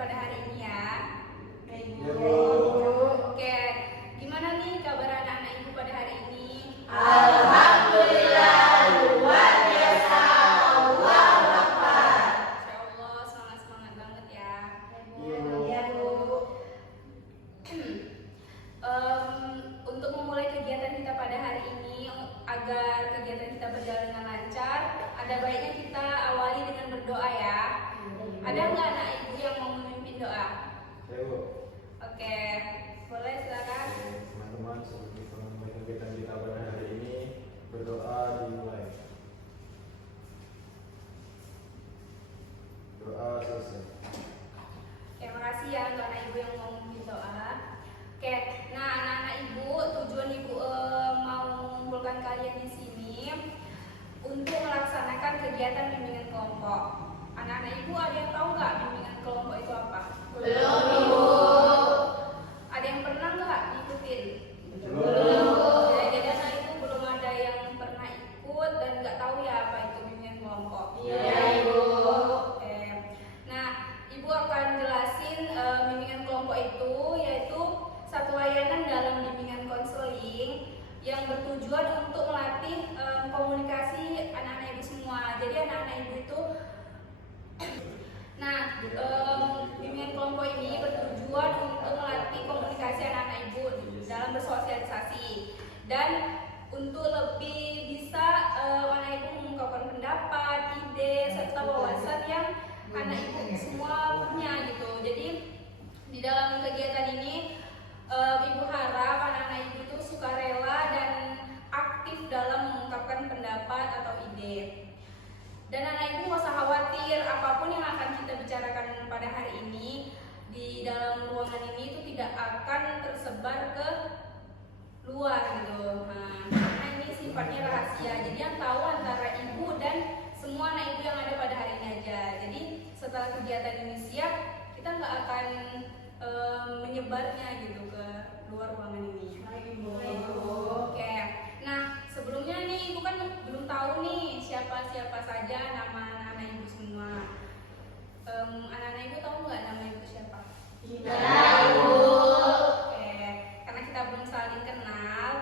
pada hari ini ya. Ya, Bu. Oke, gimana nih kabar anak-anak ibu pada hari ini? Alhamdulillah luar biasa. Allahu Akbar. Insya Allah semangat banget ya. Iya, Bu. Untuk memulai kegiatan kita pada hari ini, agar kegiatan kita berjalan dengan lancar, ada baiknya kita awali dengan berdoa ya. Ada nggak anak ibu yang mau memimpin doa? Saya, Bu. Oke, boleh silakan. Teman-teman, sebelum kita memulai kegiatan kita pada hari ini, berdoa dimulai. Doa selesai. Terima kasih ya untuk anak ibu yang mau memimpin doa. Oke, nah anak-anak ibu, tujuan ibu mau mengumpulkan kalian di sini untuk melaksanakan kegiatan bimbingan kelompok. Anak-anak ibu ada yang tahu nggak bimbingan kelompok itu apa? Belum, Ibu. Ada yang pernah nggak ikutin? Belum. Jadi anak ibu belum ada yang pernah ikut dan nggak tahu ya apa itu bimbingan kelompok. Iya, Ibu. Oke. Nah, ibu akan jelasin bimbingan kelompok itu yaitu satu layanan dalam bimbingan konseling yang bertujuan untuk melatih komunikasi anak-anak ibu semua. Jadi anak-anak ibu itu bimbingan kelompok ini bertujuan untuk melatih komunikasi anak-anak ibu dalam bersosialisasi dan untuk lebih bisa anak ibu mengungkapkan pendapat, ide, serta wawasan yang anak ibu semua punya gitu. Jadi di dalam kegiatan ini ibu harap anak-anak ibu itu sukarela dan aktif dalam mengungkapkan pendapat atau ide. Dan anak ibu nggak usah khawatir, apapun yang akan kita bicarakan pada hari ini di dalam ruangan ini itu tidak akan tersebar ke luar gitu. Nah, karena ini sifatnya rahasia. Jadi yang tahu antara ibu dan semua anak ibu yang ada pada hari ini aja. Jadi setelah kegiatan ini siap, kita nggak akan menyebarnya gitu ke luar ruangan ini. Oke. Nah, sebelumnya nih ibu kan belum tahu nih siapa saja nama anak-anak ibu semua. Anak-anak ibu tahu nggak nama ibu siapa? Tidak, Ibu. Oke, karena kita belum saling kenal,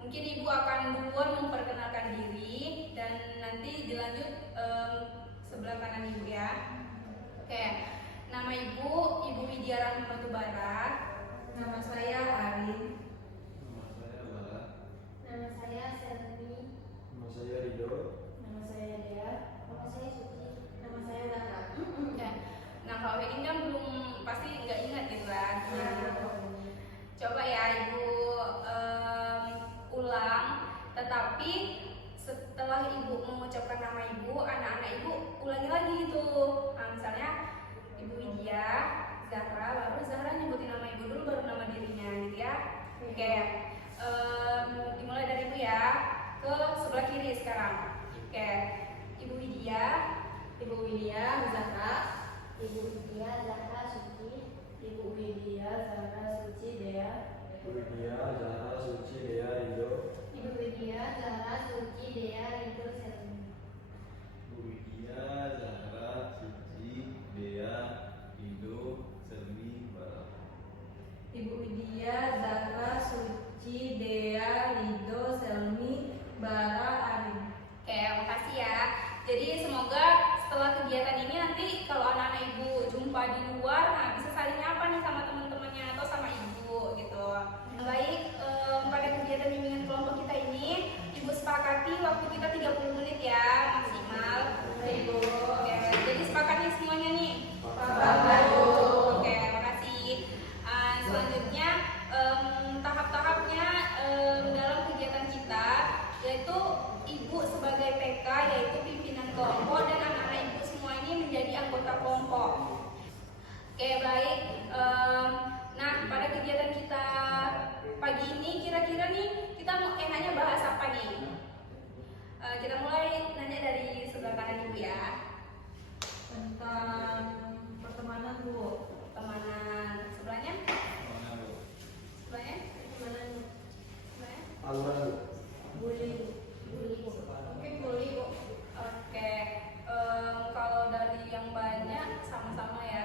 mungkin ibu akan duluan memperkenalkan diri dan nanti dilanjut sebelah kanan ibu ya. Oke, nama ibu Widya Rahmatul Barat. Nama saya Arin. Nama saya Bala. Nama saya Selmi. Nama saya Rido. Nama saya Dea. Nama saya Suci. Nama saya Zahra. Nah, kalau ini kan belum pasti nggak ingat gitu kan. Coba ya ibu ulang, tetapi setelah ibu mengucapkan nama ibu, anak-anak ibu ulangi lagi gitu. Nah, misalnya Ibu Widya, Zahra, baru Zahra nyebutin nama ibu dulu, baru nama dirinya gitu ya. Oke, dimulai dari ibu ya, ke sebelah kiri sekarang. Oke, Ibu Widya, Zahra, Ibu Widya, Zahra, Suci. Ibu Widya, Zahra, Suci, Dea. Ibu Widya, Zahra, Suci, Dea, Rido. Ibu Widya, Zahra, Suci, Dea, Rido, Selmi. Bu Widya, Zahra, Suci, Dea, Rido, Selmi, Bara. Ibu Widya, Zahra, Suci, Dea, Rido, Selmi, Bara, Arin. Oke, makasih ya. Jadi semoga setelah kegiatan ini nanti kalau anak-anak ibu jumpa di luar, nah bisa saling nyapa nih sama teman-temannya atau sama ibu gitu. Baik, pada kegiatan bimbingan kelompok kita ini, ibu sepakati waktu kita 30 menit ya maksimal. Ibu, oke. Jadi sepakat nih semuanya nih. Oke, makasih. Selanjutnya tahap-tahapnya dalam kegiatan kita yaitu ibu sebagai PK yaitu pimpinan kelompok dan anak-anak ibu semua ini menjadi anggota kelompok. Oke, baik. Nah, pada kegiatan kita pagi ini kira-kira nih kita mau enaknya bahas apa nih? Kita mulai nanya dari sebelah kanan ibu ya. Tentang pertemanan, Bu. Pertemanan. Sebelahnya? Mana Bu? Sebelahnya? Pertemanan Sebelahnya? Aluran. bully. Mungkin bully, Bu. Oke. Kalau dari yang banyak sama-sama ya.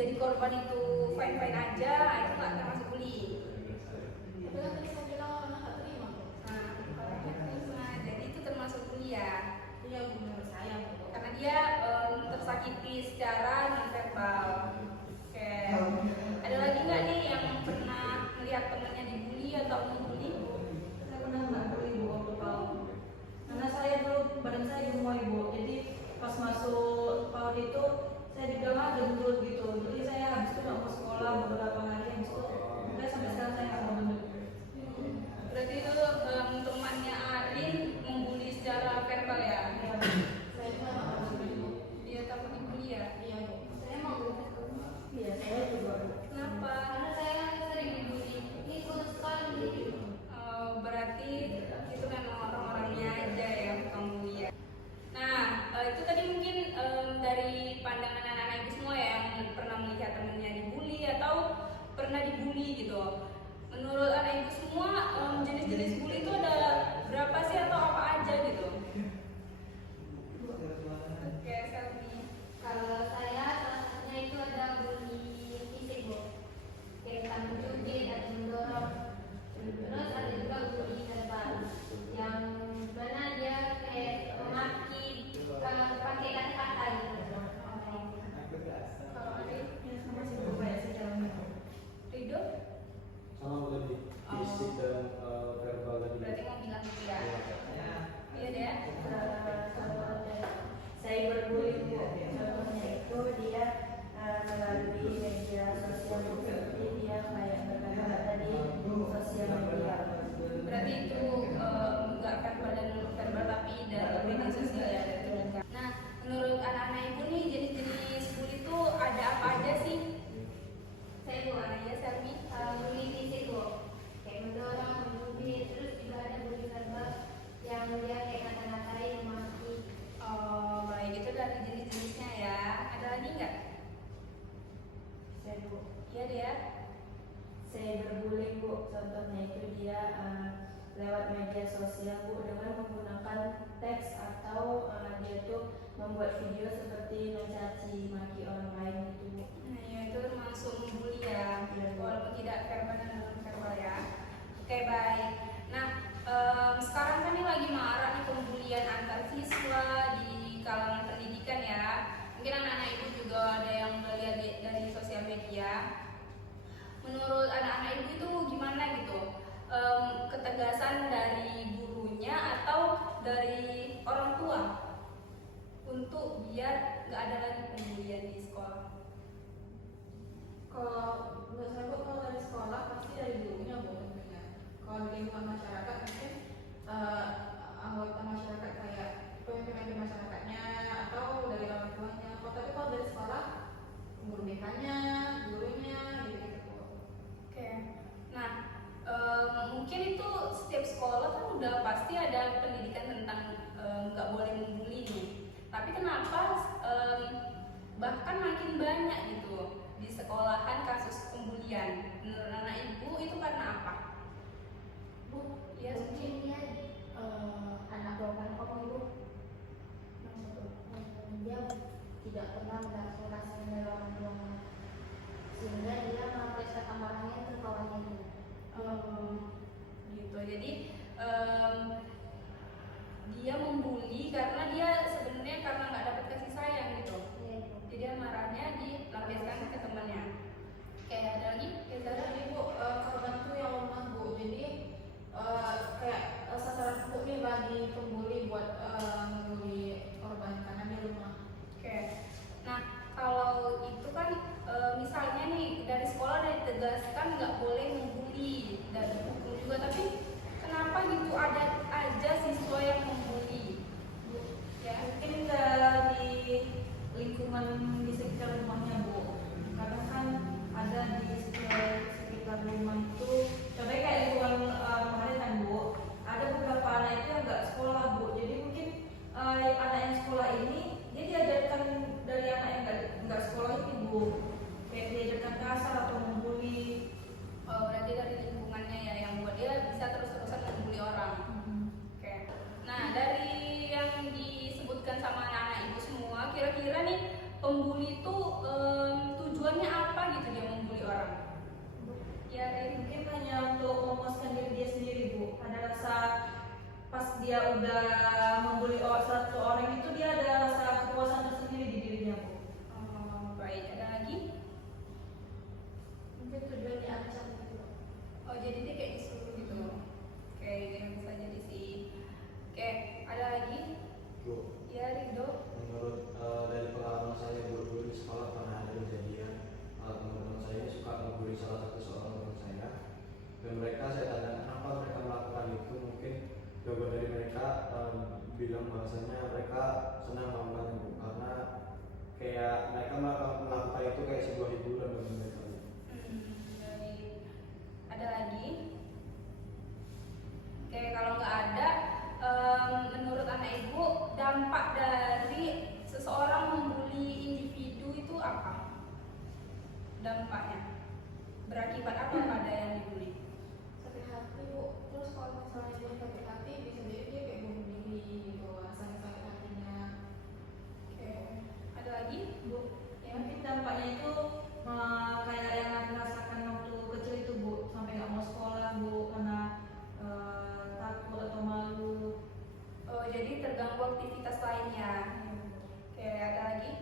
jadi korban itu fine aja, itu nggak termasuk bully. Tapi kan tadi saya bilang orang nggak terima. Nah, kalau nggak terima, jadi itu termasuk bully ya, Iya menurut saya Bu. karena dia tersakiti secara non verbal. Oke, ada lagi nggak nih yang pernah melihat temannya dibully atau membully? Saya pernah nggak bully Bu waktu PAUD. Karena saya dulu badan saya gemoy Bu. Jadi pas masuk PAUD itu saya dibilang ah gendut gitu. Jadi saya habis itu nggak mau sekolah beberapa hari, habis itu udah sampai sekarang saya nggak mau gendut. Berarti itu temannya Arin membuli secara verbal ya? Saya juga nggak terima. Dia takut dibully ya? Iya Bu. Saya mau bully. Iya saya juga. Kenapa? Karena saya sering dibully. Ikut sekali. Berarti itu memang orang-orangnya aja ya, bukan bully ya. Nah, itu tadi mungkin dari pandangan anak-anak ibu semua ya, yang pernah melihat temennya dibully atau pernah dibully gitu. Menurut anak ibu semua, jenis-jenis bully itu ada berapa sih atau apa aja gitu? Oke, Selvi. Kalau saya salah satunya itu ada bully fisik Bu. Kayak sambil cubit dan mendorong. Terus ada juga bully verbal yang mana dia kayak memaki pakai kata-kata gitu. Kalau Arin, Ya sama sih Bu kayak saya jalan. Rido, Sama tadi fisik dan verbal tadi. berarti mau bilang gitu ya? Iya. Iya deh. Kalau cyberbullying Bu, contohnya itu dia melalui media sosial seperti dia kayak berkata di sosial media. Berarti itu enggak verbal dan non verbal tapi dari media sosial ya, dari terbuka. Nah, menurut anak-anak ibu nih jenis-jenis bully itu ada apa aja sih? Saya Bu Anaya Selmi. Bully fisik Bu. Kayak mendorong, mencubit. Terus juga ada bully verbal yang dia kayak kata-katain, memaki. Oh, baik, itu dari jenis-jenisnya ya. Ada lagi nggak? Saya Bu. Iya dia. Cyberbullying Bu, contohnya itu dia lewat media sosial Bu dengan menggunakan teks atau dia tuh membuat video seperti mencaci maki orang lain itu Bu. Nah, ya itu termasuk membuli ya, walaupun tidak verbal dan non verbal ya. Oke, baik. Nah, sekarang kan ini lagi marak nih pembulian antar siswa di kalangan pendidikan ya. Mungkin anak-anak ibu juga ada yang udah lihat dari sosial media. Menurut anak-anak ibu itu gimana gitu? Ketegasan dari gurunya atau dari orang tua untuk biar nggak ada lagi pembulian di sekolah? Kalau menurut saya Bu, kalau dari sekolah pasti dari gurunya Bu tentunya. Kalau di lingkungan masyarakat mungkin anggota masyarakat kayak pemimpin masyarakatnya atau dari orang tuanya. Tapi kalau dari sekolah guru BK-nya, gurunya gitu. Oke. Nah, mungkin itu setiap sekolah kan udah pasti ada pendidikan tentang nggak boleh membuli nih. Tapi kenapa bahkan makin banyak gitu di sekolahan kasus pembulian? Menurut anak ibu itu karena apa? Bu, Iya, mungkin dia anak korban kamu Ibu. Dia tidak pernah melakukan orang tuanya, sehingga dia melampiaskan amarahnya ke kawannya itu. Gitu. Jadi dia membuli karena dia sebenarnya karena nggak dapat kasih sayang gitu. Iya Ibu. Jadi dia marahnya dilampiaskan ke temannya. Kayak ada lagi? Ya, Zara? Jadi Bu, korban tuh yang lemah Bu. Jadi kayak sasaran empuknya bagi pembuli buat membuli korban karena dia lemah. Oke. Nah, kalau itu kan misalnya nih dari sekolah udah ditegaskan nggak boleh membuli dan dihukum juga, tapi kenapa gitu ada aja siswa yang membuli? Ya. Mungkin dari lingkungan di sekitar rumahnya Bu, karena kan ada di sekitar rumah itu, contohnya kayak lingkungan kemarin kan Bu, ada beberapa anak itu yang nggak sekolah Bu, jadi mungkin anak yang sekolah ini dia diajarkan dari anak yang nggak sekolah ini Bu, kayak diajarkan kasar atau membuli. Oh, berarti dari lingkungannya ya yang buat dia bisa terus-terusan membuli orang. Oke. Nah, dari yang disebutkan sama anak-anak ibu semua, kira-kira nih pembuli itu tujuannya Dan mereka, saya tanya kenapa mereka melakukan itu, mungkin jawaban dari mereka bilang bahasanya mereka senang melakukan itu karena kayak mereka melakukan itu kayak sebuah hiburan bagi mereka. Baik. Ada lagi? Oke, kalau nggak ada, menurut anak ibu dampak dari seseorang membuli individu itu apa? Dampaknya berakibat apa pada yang dibully? Sakit hati bu, terus kalau misalnya dia sakit hati bisa jadi dia kayak bunuh diri gitu, sakit hatinya. Oke, ada lagi Bu? Ya. Mungkin dampaknya itu kayak yang aku rasakan waktu kecil itu Bu, sampai nggak mau sekolah Bu karena takut atau malu. Oh, jadi terganggu aktivitas lainnya. Oke, ada lagi?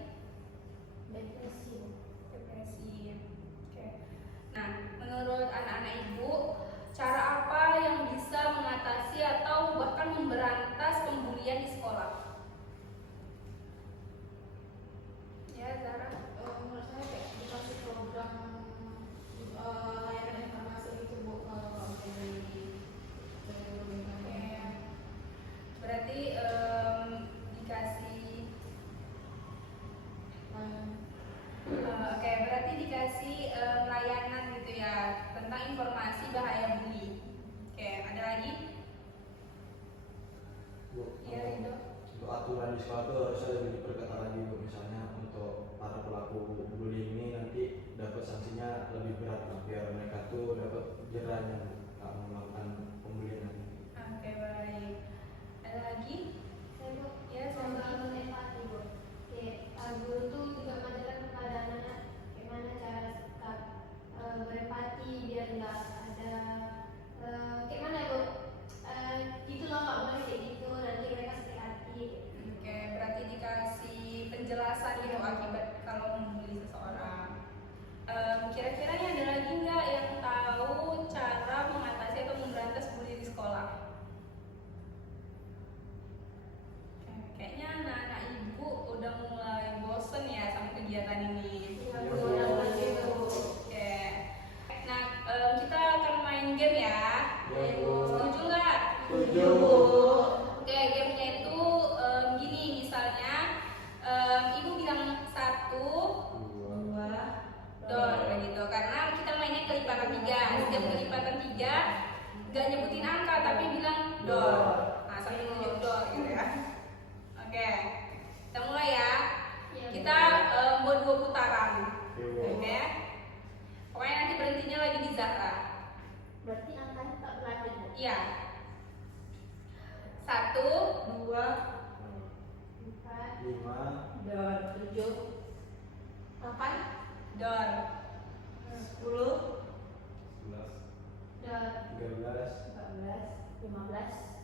Depresi. Depresi. Oke. Nah, menurut anak-anak ibu, cara apa yang bisa mengatasi atau bahkan memberantas pembulian di sekolah? Ya, Zara. Menurut saya kayak dikasih program layanan informasi itu bu, kalau dari Oke. Berarti dikasih oke, berarti dikasih layanan gitu ya tentang informasi bahaya bully. Oke, ada lagi? Bu, Iya, itu. untuk aturan di sekolah itu harusnya lebih diperketat lagi Bu. Misalnya untuk para pelaku bullying ini nanti dapat sanksinya lebih berat lah, biar mereka tuh dapat jerahnya nggak melakukan pembulian lagi. Oke, baik. Ada lagi? saya bu, Ya, sama sama. empati bu. Kayak guru tuh juga mengajarkan kepada anak gimana cara sikap berempati biar nggak ada kayak mana bu, gitu loh nggak boleh kayak gitu nanti mereka sakit hati. Oke, berarti dikasih penjelasan gitu akibat kalau membuli seseorang. Kira-kira ada lagi nggak yang tahu cara mengatasi atau memberantas bully di sekolah? Oke, kayaknya anak-anak ibu udah mulai bosen ya sama kegiatan ini. Iya, Bu. Oke. Nah, kita akan main game ya. Ya, Bu. Setuju nggak? Setuju. Oke, gamenya itu gini misalnya, ibu bilang 1 Dua. dor gitu, karena kita mainnya kelipatan 3. Setiap kelipatan 3 nggak nyebutin angka tapi bilang dor. Nah, sampai tunjuk dor gitu ya. Oke, kita mulai ya. Iya, Bu. Kita buat 2 putaran. Oke, Bu. Oke. Pokoknya nanti berhentinya lagi di Zahra. Berarti angkanya tak berlanjut bu. Iya. 1 2 4 5. dan 7 8 dor. 10 11 dan 13. 14 15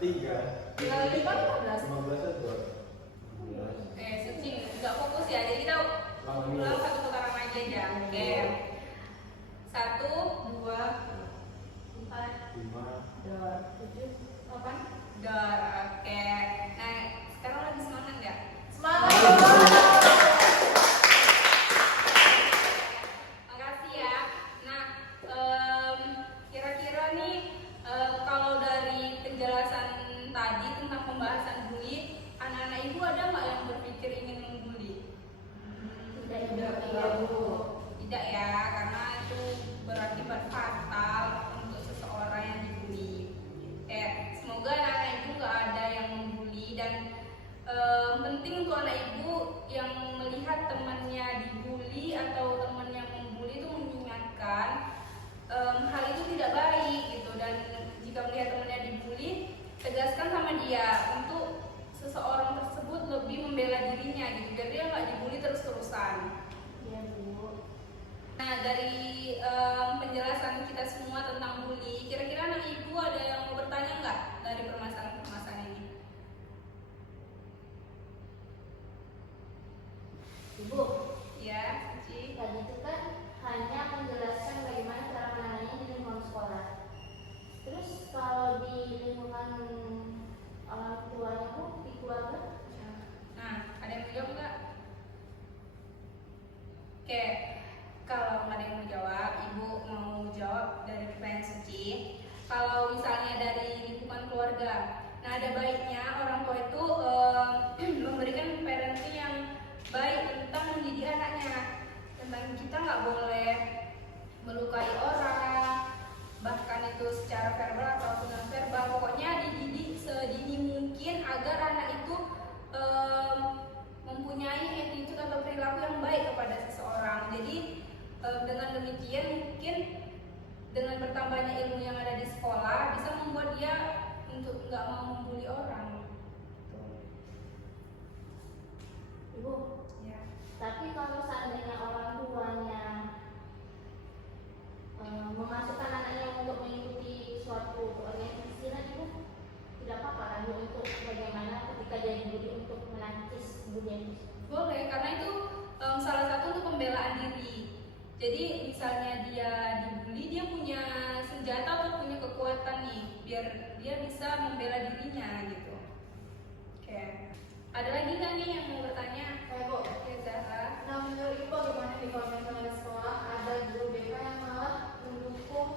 3. Tinggal 15. 15 itu. 15. Suci nggak fokus ya, jadi kita ulang 1 putaran lagi aja. Oke. 1 2 4 5. dan 7 8 dor. Oke. Nah, sekarang lagi semangat nggak? semangat. Makasih ya. Nah, kira-kira nih kalau dari penjelasan tadi tentang pembahasan bully, anak-anak ibu ada nggak yang berpikir ingin membuli? Tidak ya, karena itu berakibat fatal untuk seseorang yang dibully. Semoga anak-anak ibu nggak ada yang membuli, dan penting untuk anak ibu yang melihat temannya dibully atau temannya membuli itu mengingatkan hal itu tidak baik gitu, dan jika melihat temannya dibully, tegaskan sama dia untuk seseorang tersebut lebih membela dirinya gitu, biar dia nggak dibully terus-terusan. Iya bu. Nah, dari penjelasan kita semua tentang bully, kira-kira anak ibu ada yang mau bertanya nggak dari permasalahan-permasalahan ini? Ibu, Ya, Cici. tadi itu kan hanya menjelaskan bagaimana cara menangannya di lingkungan sekolah. Terus kalau di lingkungan orang tuanya bu, di keluarga? Nah, ada yang mau jawab nggak? keluarga. Nah, ada baiknya orang tua itu memberikan parenting yang baik tentang mendidik anaknya. Tentang kita nggak boleh melukai orang, bahkan itu secara verbal atau non verbal. Pokoknya dididik sedini mungkin agar anak itu mempunyai attitude atau perilaku yang baik kepada seseorang. Jadi dengan demikian mungkin dengan bertambahnya ilmu yang ada di sekolah bisa membuat dia untuk nggak mau membuli orang. Ibu, Ya. tapi kalau seandainya orang tuanya memasukkan anaknya untuk mengikuti suatu organisasi silat, Ibu tidak apa-apa kan Bu, untuk bagaimana ketika dia dibully untuk menangkis bullying? Boleh, karena itu salah satu untuk pembelaan diri. Jadi misalnya dia dibully, dia punya senjata atau punya kekuatan nih, biar dia bisa membela dirinya gitu. Oke. Ada lagi nggak nih yang mau bertanya? Bu, Oke, Zahra. nah menurut Ibu bagaimana nih kalau misalnya di sekolah ada guru BK yang malah mendukung,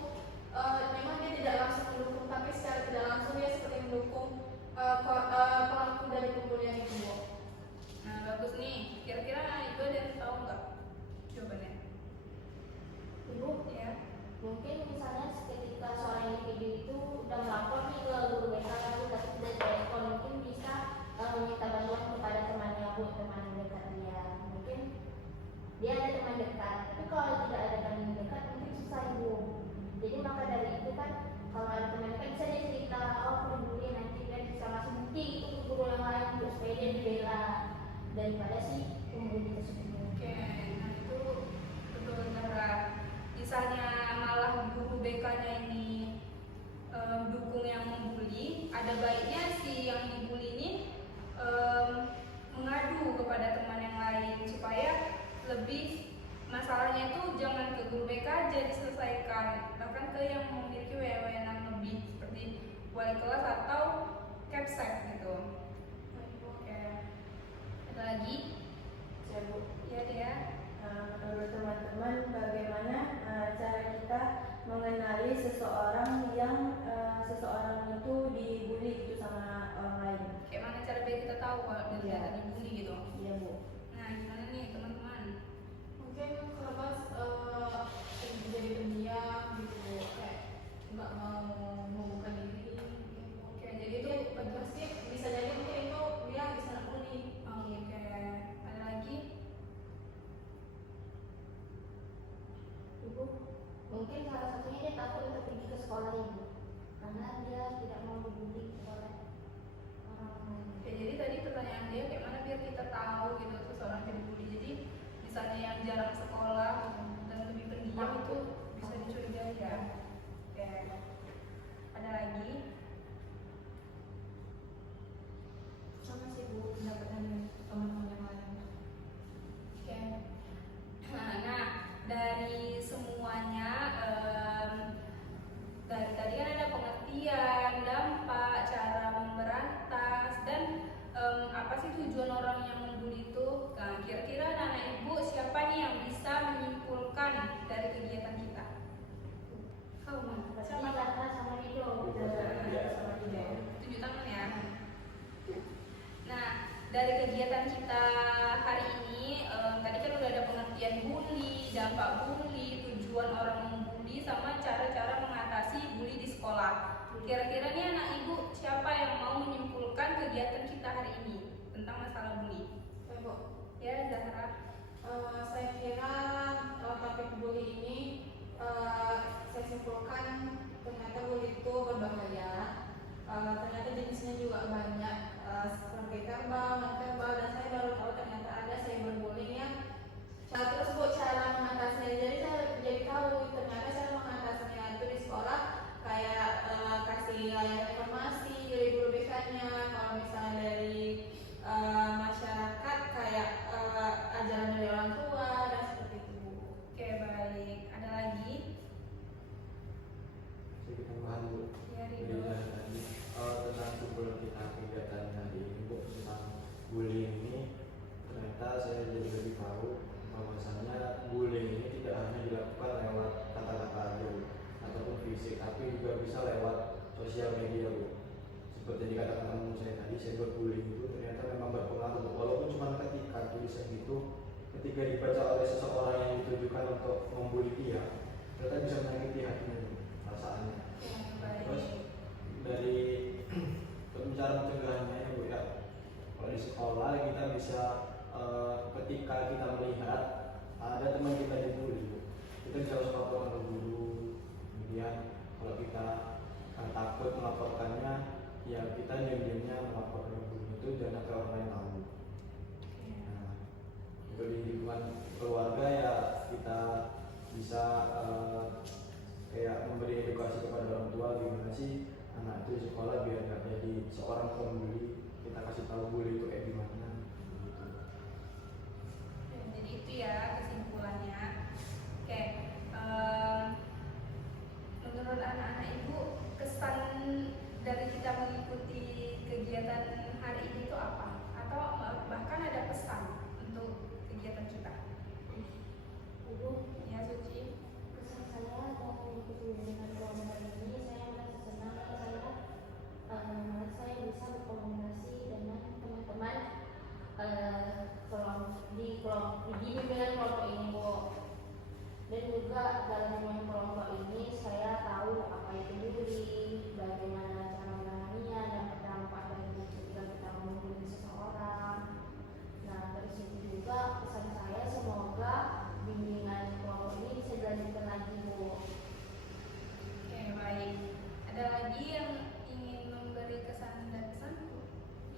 memang dia tidak langsung mendukung, tapi secara tidak langsung dia seperti mendukung pelaku dari pembulian itu, Bu. Nah, bagus nih. Kira-kira Ibu ada yang tahu nggak jawabannya? Ibu, Ya. mungkin misalnya ketika seorang individu itu udah melapor nih ke guru BK lalu tapi tidak direspon, mungkin bisa meminta bantuan kepada temannya Bu, teman dekat dia. Mungkin dia ada teman dekat, tapi kalau tidak ada teman dekat mungkin susah Bu. Jadi maka dari itu kan kalau ada teman dekat bisa dia cerita, oh aku dibully, nanti dia bisa ngasih bukti itu ke guru yang lain untuk supaya dia dibela daripada si pembuli tersebut. Oke, nah itu betul Zahra. Misalnya malah guru BK-nya ini dukung yang membuli, ada baiknya si yang dibully ini mengadu kepada teman yang lain supaya lebih masalahnya itu jangan ke guru BK aja diselesaikan, bahkan ke yang memiliki wewenang lebih seperti wali kelas atau Kepsek gitu. Oke, ada lagi? Ya Bu, Ya dia. menurut teman-teman bagaimana cara kita mengenali seseorang yang seseorang itu dibully gitu sama orang lain? Kayak mana cara biar kita tahu kalau dia Iya. kelihatan dibully gitu? Iya Bu. Nah, gimana nih teman-teman? Mungkin selepas jadi pendiam gitu, Bu, kayak nggak mau membuka diri. Oke, jadi itu Itu pasti bisa jadi mungkin itu dia bisa nak bully. oke. Ada lagi? Ibu, mungkin salah satunya dia takut untuk pergi ke sekolah Ibu, karena dia tidak mau dibully oleh orang lain. Oke, jadi tadi pertanyaan dia kayak mana biar kita tahu gitu seseorang dibully. Jadi misalnya yang jarang sekolah dan lebih pendiam itu bisa dicurigai ya. Oke. Ada lagi? Sama sih Bu, pendapatnya dari teman-teman yang lain. Oke. Nah, dari semuanya dari tadi kan ada pengertian, dampak, cara memberantas, dan apa sih tujuan orang yang membuli itu. Nah, kira-kira anak ibu siapa nih yang bisa menyimpulkan dari kegiatan kita? Kamu, Pasti siapa? Zahra sama Rido. Sama Rido. Tunjuk tangan ya. Nah, dari kegiatan kita hari ini, tadi kan udah ada pengertian bully, dampak bully, tujuan orang membuli, sama cara-cara mengatasi bully di sekolah. Kira-kira nih anak ibu siapa yang mau menyimpulkan kegiatan kita hari ini tentang masalah bully? Ya, Bu. Ya, Zahra. Saya kira topik bully ini saya simpulkan ternyata bully itu berbahaya. Ternyata jenisnya juga banyak, seperti verbal, non verbal, dan saya baru tahu ternyata ada cyberbullying yang tersebut cara mengatasinya. Jadi saya jadi tahu ternyata cara mengatasinya itu di sekolah kayak kasih layanan informasi dari guru BK-nya. Kalau misalnya dari masyarakat kayak ajaran dari orang tua dan seperti itu. Oke, baik. Ada lagi? Sedikit tambahan Bu. Ya, Dari Rido. tadi tentang kumpulan kita kegiatan hari ini Bu, tentang bullying ini, ternyata saya jadi lebih tahu bahwasanya bullying ini tidak hanya dilakukan lewat kata-kata aja Bu, ataupun fisik, tapi juga bisa lewat sosial media Bu. tulisan gitu, ketika dibaca oleh seseorang yang ditujukan untuk membuli dia, ternyata bisa menyakiti hatinya perasaannya. Terus dari cara pencegahannya ya Bu ya, kalau di sekolah kita bisa ketika kita melihat ada teman kita dibully, kita bisa langsung laporkan ke guru. Kemudian kalau kita takut melaporkannya, ya kita diam-diamnya melaporkan ke guru, itu jangan ke orang lain tahu. Nah, untuk di lingkungan keluarga ya kita bisa kayak memberi edukasi kepada orang tua gimana sih anak itu di sekolah biar nggak jadi seorang pembuli, kita kasih tahu bully itu kayak gimana gitu. Jadi itu ya kesimpulannya. Oke, menurut anak-anak ibu kesan dari kita mengikuti kegiatan hari ini itu apa? Atau bahkan ada pesan untuk kegiatan kita? Ibu, Ya Suci. kesan saya dalam mengikuti dengan kelompok ini, saya merasa senang karena saya bisa berkomunikasi dengan teman-teman di pimpinan kelompok ini, Bu. Dan juga dalam pimpinan kelompok ini saya tahu apa itu bullying, bagaimana cara menanganinya dan berdampak dari ketika kita membuli seseorang. Nah, dari situ juga pesan saya semoga bimbingan kelompok ini bisa dilanjutkan lagi, Bu. Oke, baik. Ada lagi yang ingin memberi kesan dan pesan?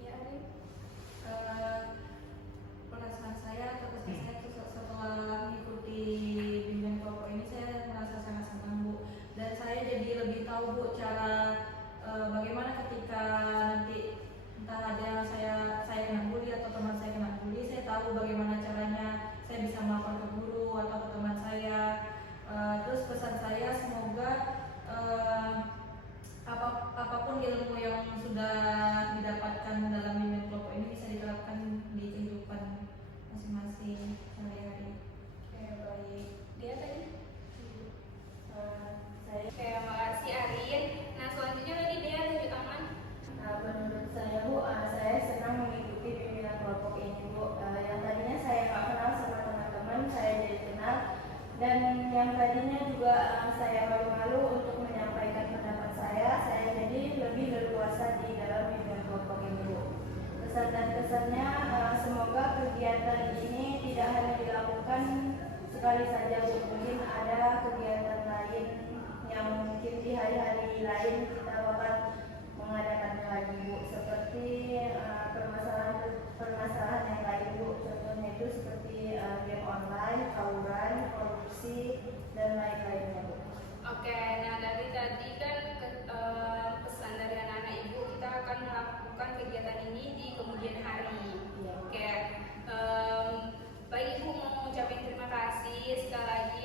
Ya, Arif. Perasaan saya atau kesan saya setelah mengikuti bimbingan kelompok ini, saya merasa sangat senang, Bu, dan saya jadi lebih tahu, Bu, cara bagaimana ketika nanti entah ada yang saya kena bully atau teman saya kena bully, saya tahu bagaimana caranya saya bisa melapor ke guru atau ke teman saya. Terus pesan saya semoga apapun ilmu yang sudah didapatkan dalam bimbingan kelompok ini bisa diterapkan di kehidupan masing-masing sehari-hari. Oke, baik. Dia tadi? Saya Oke, makasih Arin. Nah, selanjutnya tadi dia lanjut aman. menurut saya Bu, saya senang mengikuti pimpinan kelompok ini Bu. Yang tadinya saya nggak kenal sama teman-teman, saya jadi kenal. Dan yang tadinya juga saya malu-malu untuk menyampaikan pendapat saya jadi lebih leluasa di dalam pimpinan kelompok ini Bu. Kesan dan kesannya semoga kegiatan ini tidak hanya dilakukan sekali saja Bu. Mungkin ada kegiatan lain yang mungkin di hari-hari lain kita bakal mengadakannya lagi Bu, seperti permasalahan yang lain Bu, contohnya itu seperti game online, tawuran, korupsi dan lain-lainnya Bu. Oke, nah dari tadi kan pesan dari anak-anak ibu, kita akan melakukan kegiatan ini di kemudian hari. Iya. Oke, baik Ibu mau ucapin terima kasih sekali lagi